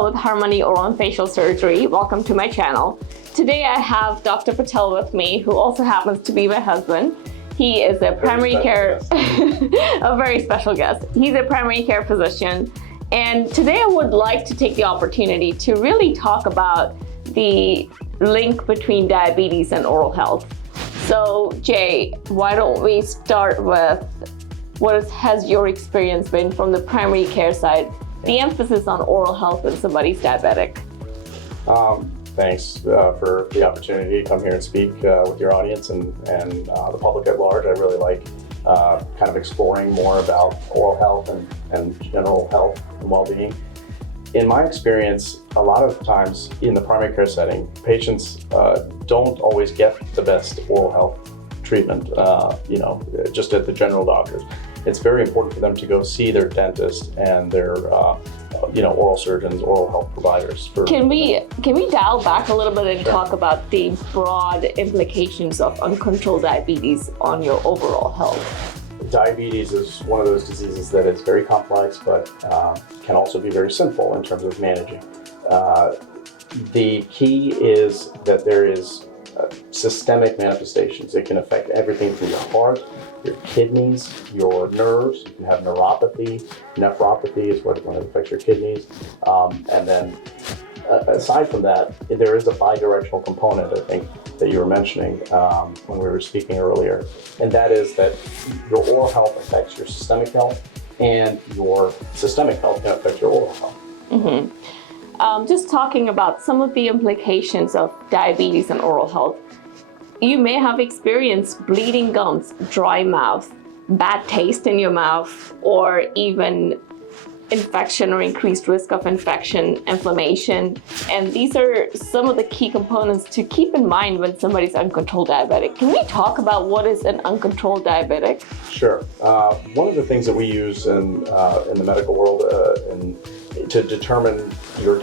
Patel with Harmy Oral and Facial Surgery. Welcome to my channel. Today I have Dr. Patel with me, who also happens to be my husband. He is a primary care, a very special guest. He's a primary care physician. And today I would like to take the opportunity to really talk about the link between diabetes and oral health. So Jay, why don't we start with what has your experience been from the primary care side, the emphasis on oral health when somebody's diabetic? Thanks for the opportunity to come here and speak with your audience and the public at large. I really like kind of exploring more about oral health and general health and well-being. In my experience, a lot of times in the primary care setting, patients don't always get the best oral health treatment, just at the general doctors. It's very important for them to go see their dentist and their oral surgeons, oral health providers. Can we dial back a little bit and talk about the broad implications of uncontrolled diabetes on your overall health? Diabetes is one of those diseases that is very complex, but can also be very simple in terms of managing. The key is that there is systemic manifestations. It can affect everything from your heart, your kidneys, your nerves. You can have neuropathy. Nephropathy is when it affects your kidneys. And then aside from that, there is a bidirectional component, I think, that you were mentioning when we were speaking earlier. And that is that your oral health affects your systemic health, and your systemic health can affect your oral health. Mm-hmm. Just talking about some of the implications of diabetes and oral health. You may have experienced bleeding gums, dry mouth, bad taste in your mouth, or even infection or increased risk of infection, inflammation. And these are some of the key components to keep in mind when somebody's uncontrolled diabetic. Can we talk about what is an uncontrolled diabetic? Sure. One of the things that we use in the medical world to determine your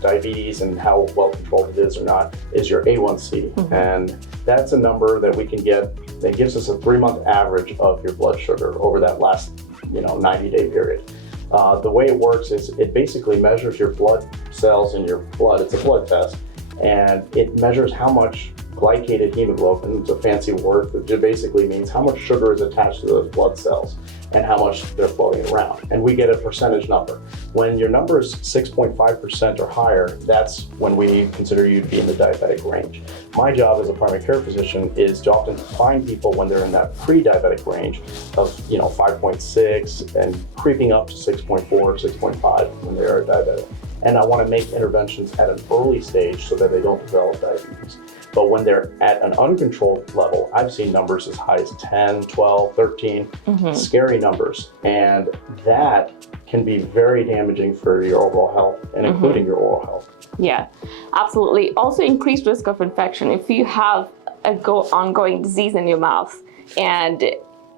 diabetes and how well controlled it is or not is your A1C. Mm-hmm. And that's a number that we can get that gives us a 3-month average of your blood sugar over that last 90-day period. The way it works is it basically measures your blood cells in your blood. It's a blood test, and it measures how much glycated hemoglobin, it's a fancy word, that basically means how much sugar is attached to those blood cells and how much they're floating around. And we get a percentage number. When your number is 6.5% or higher, that's when we consider you to be in the diabetic range. My job as a primary care physician is to often find people when they're in that pre-diabetic range of 5.6 and creeping up to 6.4, 6.5 when they are diabetic. And I want to make interventions at an early stage so that they don't develop diabetes. But when they're at an uncontrolled level, I've seen numbers as high as 10, 12, 13, scary numbers. And that can be very damaging for your overall health and including your oral health. Yeah, absolutely. Also increased risk of infection. If you have an ongoing disease in your mouth and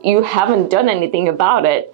you haven't done anything about it,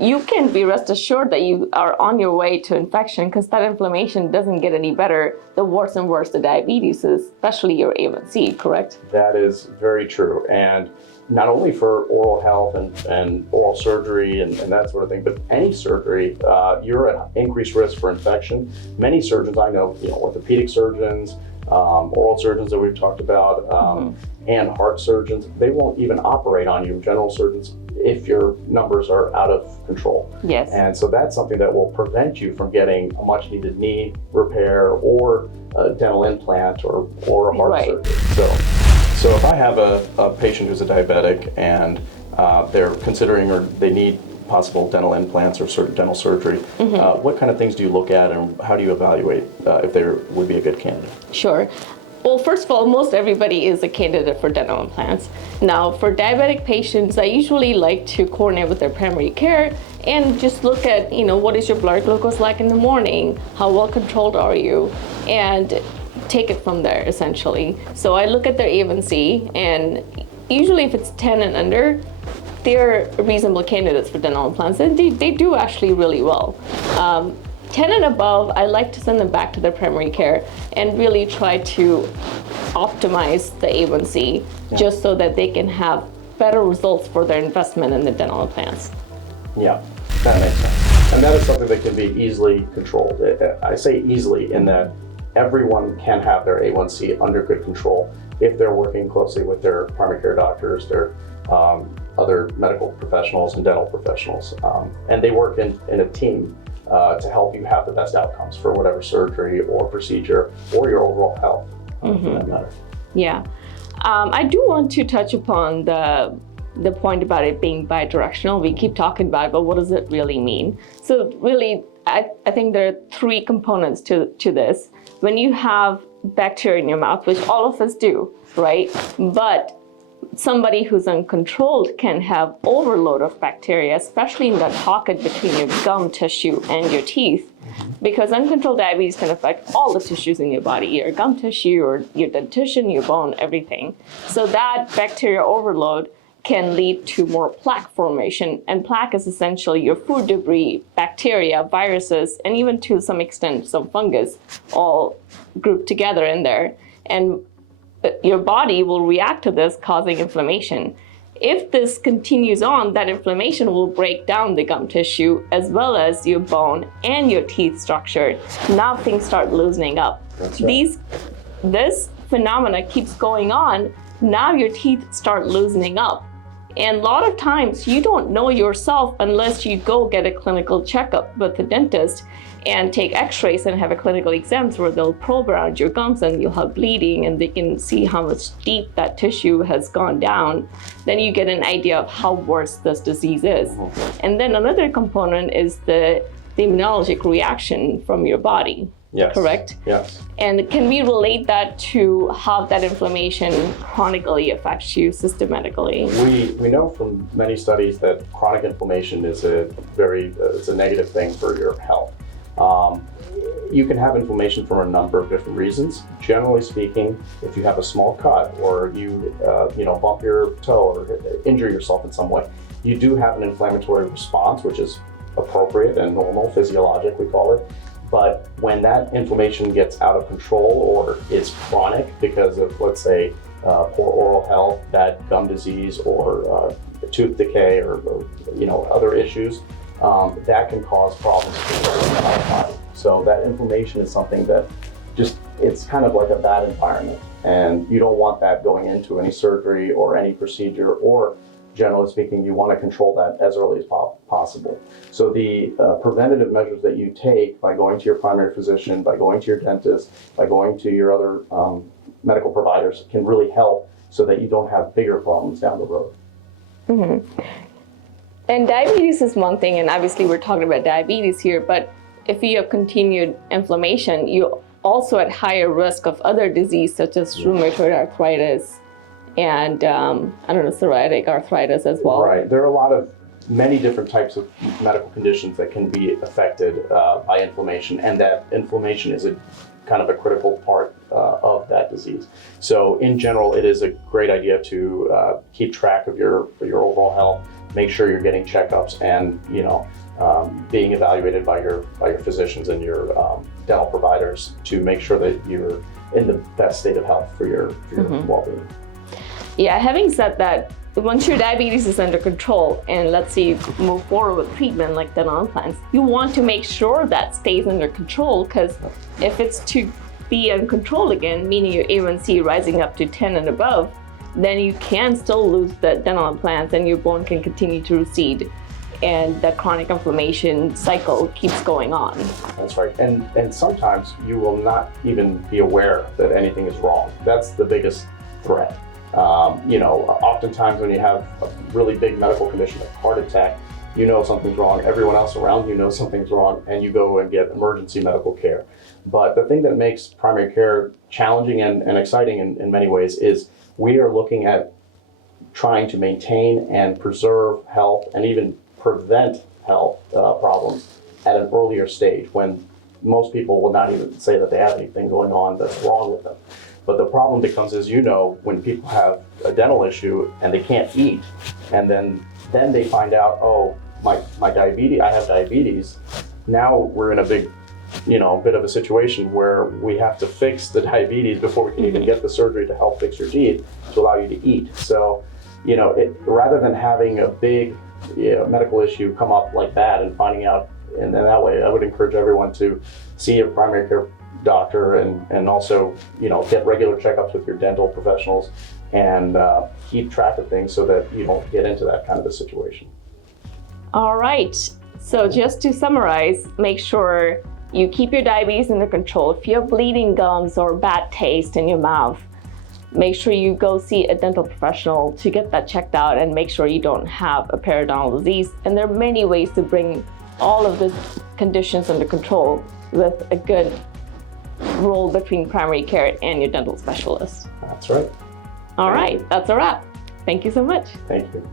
you can be rest assured that you are on your way to infection, because that inflammation doesn't get any better the worse and worse the diabetes is, especially your A1C, correct? That is very true. And not only for oral health and oral surgery and that sort of thing, but any surgery, you're at increased risk for infection. Many surgeons I know, orthopedic surgeons, oral surgeons that we've talked about, and heart surgeons, they won't even operate on you, general surgeons, if your numbers are out of control. Yes. And so that's something that will prevent you from getting a much needed knee repair or a dental implant or a heart surgery. So if I have a patient who's a diabetic and they're considering or they need possible dental implants or dental surgery, what kind of things do you look at and how do you evaluate if they would be a good candidate? Sure. Well, first of all, most everybody is a candidate for dental implants. Now, for diabetic patients, I usually like to coordinate with their primary care and just look at, what is your blood glucose like in the morning? How well controlled are you? And take it from there, essentially. So I look at their A1C, and usually if it's 10 and under, they're reasonable candidates for dental implants, and they do actually really well. 10 and above, I like to send them back to their primary care and really try to optimize the A1C just so that they can have better results for their investment in the dental implants. Yeah, that makes sense. And that is something that can be easily controlled. I say easily in that everyone can have their A1C under good control if they're working closely with their primary care doctors, their other medical professionals and dental professionals. And they work in a team to help you have the best outcomes for whatever surgery or procedure or your overall health, for that matter. Yeah. I do want to touch upon the point about it being bidirectional. We keep talking about it, but what does it really mean? So really, I think there are three components to this. When you have bacteria in your mouth, which all of us do, right? But somebody who's uncontrolled can have overload of bacteria, especially in that pocket between your gum tissue and your teeth, because uncontrolled diabetes can affect all the tissues in your body, your gum tissue, or your dentition, your bone, everything. So that bacteria overload can lead to more plaque formation, and plaque is essentially your food debris, bacteria, viruses, and even to some extent some fungus, all grouped together in there. And your body will react to this, causing inflammation. If this continues on, that inflammation will break down the gum tissue as well as your bone and your teeth structure. Now things start loosening up. That's right. This phenomena keeps going on. Now your teeth start loosening up. And a lot of times you don't know yourself unless you go get a clinical checkup with the dentist and take x-rays and have a clinical exams where they'll probe around your gums and you'll have bleeding and they can see how much deep that tissue has gone down. Then you get an idea of how worse this disease is. And then another component is the immunologic reaction from your body. Yes. Correct? Yes. And can we relate that to how that inflammation chronically affects you systematically? We know from many studies that chronic inflammation is it's a negative thing for your health. You can have inflammation for a number of different reasons. Generally speaking, if you have a small cut or you bump your toe or injure yourself in some way, you do have an inflammatory response, which is appropriate and normal, physiologic, we call it. But when that inflammation gets out of control or is chronic because of, let's say, poor oral health, bad gum disease, or tooth decay, or other issues, that can cause problems in the body. So that inflammation is something that it's kind of like a bad environment, and you don't want that going into any surgery or any procedure, or generally speaking, you want to control that as early as possible. So the preventative measures that you take by going to your primary physician, by going to your dentist, by going to your other medical providers can really help so that you don't have bigger problems down the road. Mm-hmm. And diabetes is one thing, and obviously we're talking about diabetes here, but if you have continued inflammation, you're also at higher risk of other disease such as rheumatoid arthritis, and psoriatic arthritis as well. Right. There are many different types of medical conditions that can be affected by inflammation, and that inflammation is a kind of a critical part of that disease. So in general, it is a great idea to keep track of your overall health, make sure you're getting checkups and being evaluated by your physicians and your dental providers to make sure that you're in the best state of health for your well-being. Yeah, having said that, once your diabetes is under control and let's say you move forward with treatment like dental implants, you want to make sure that stays under control, because if it's to be uncontrolled again, meaning your A1C rising up to 10 and above, then you can still lose the dental implants and your bone can continue to recede, and the chronic inflammation cycle keeps going on. That's right. And sometimes you will not even be aware that anything is wrong. That's the biggest threat. Oftentimes when you have a really big medical condition like heart attack, you know something's wrong, everyone else around you knows something's wrong, and you go and get emergency medical care. But the thing that makes primary care challenging and exciting in many ways is we are looking at trying to maintain and preserve health and even prevent health problems at an earlier stage when most people will not even say that they have anything going on that's wrong with them. But the problem becomes, as you know, when people have a dental issue and they can't eat, and then they find out, oh, my diabetes, I have diabetes. Now we're in a big, bit of a situation where we have to fix the diabetes before we can even get the surgery to help fix your teeth to allow you to eat. So, rather than having a big medical issue come up like that and finding out in that way, I would encourage everyone to see a primary care doctor and also, get regular checkups with your dental professionals and keep track of things so that you don't get into that kind of a situation. All right. So just to summarize, make sure you keep your diabetes under control. If you have bleeding gums or bad taste in your mouth, make sure you go see a dental professional to get that checked out and make sure you don't have a periodontal disease. And there are many ways to bring all of these conditions under control with a good role between primary care and your dental specialist. That's right. All right, that's a wrap. Thank you so much. Thank you.